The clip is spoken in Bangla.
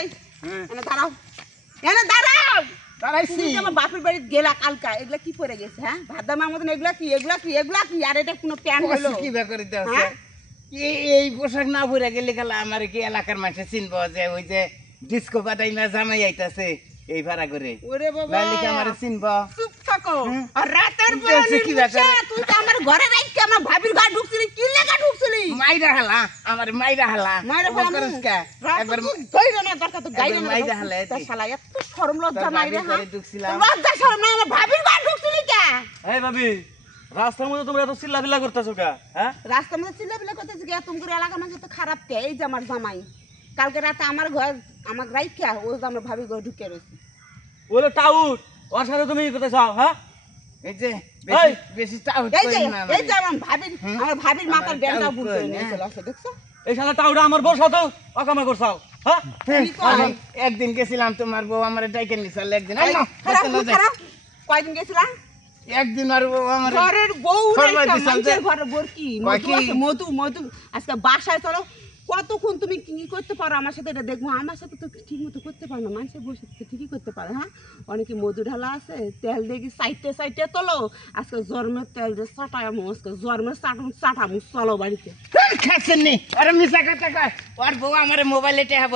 এই এনে দাঁড়াও এনে দাঁড়াও দাঁড়াইছি তুমি আমার বাপের বাড়ি গেলা কালকা এগুলা কি পরে গেছে হ্যাঁ ভাত দামার মতন এগুলা কি আর এটা কোনো প্যান্ট হলো কি বে করিতে আছে এই পোশাক না পরে গেলে গেল আমার কি এলাকার মানুষ চিনবো যে ওই যে ডিস্কো বাদাই না জামাই আইতাছে এই ভাড়া করে ওরে বাবা নাইলে কি আমারে চিনবো চুপ থাকো আর রাতের বেলা কি ব্যাপার তুই তো আমার ঘরে রাইতে আমার ভাবির ঘর ঢুকছিলি কি লাগা ঢুকছিলি মাইরা হালা আমার মাইরা হালা মাইরা ও ফেলাম করস কা একবার কইরো না দরকার তো গাইরো না মাইরা হালা তা শালা এত শরম লজ্জা নাই রে হ্যাঁ ঢুকছিলাম লজ্জা শরম নাই আমার ভাবির ঘর ঢুকছিলি কে এই ভাবি রাস্তার মধ্যে তোমরা এত চিল্লাফিল্লা করতেছো কা হ্যাঁ রাস্তার মধ্যে চিল্লাপিল্লা করতেছে কি তোমার এলাকার মানুষ তো খারাপ কে এই যে আমার জামাই কালকে রাতে আমার ঘর আমার রাইখা ও যে আমার ভাবি ঘর ঢুকে রয়েছে ওরে টাউট ওর সাথে তুমি কি করতে চাও হ্যাঁ এই যে এই! বেশি টাউট এই যে করি না এই যে আমার ভাবির মাথার আমার বেলটা টাউট বুঝতে করি না। নিয়ে চলে আসে দেখছো এই শালা টাউটা আমার বউ সাথে অকামা করছাও হ্যাঁ কি করে? একদিন গেছিলাম তোমার বউ আমার ডাইকে নিছাল একদিন এই, খারাপ। কয়দিন গেছিলাম একদিন আর বউ আমার ঘরের বউ ঘর রাইখা বাড়ি দিছাল যে। মানুষের ঘরের বউ কি কয় মধু কি? আছে মধু আজকে বাসায় চলো কতক্ষণ তুমি কি করতে পারো আমার সাথে এটা দেখবো আমার সাথে তো ঠিক মতো করতে পারো না মানুষের বসে তো ঠিকই করতে পারো হ্যাঁ অনেকে মধু ঢালা আছে তেল দেখি সাইডে তোলো আজকে জন্মের তেল যে চাটামো আজকে জন্মের চাটামো চলো বাড়িতে খাচ্ছেন নি আরে মিশা কথা কয় ওর বউ আমার মোবাইলে টেহা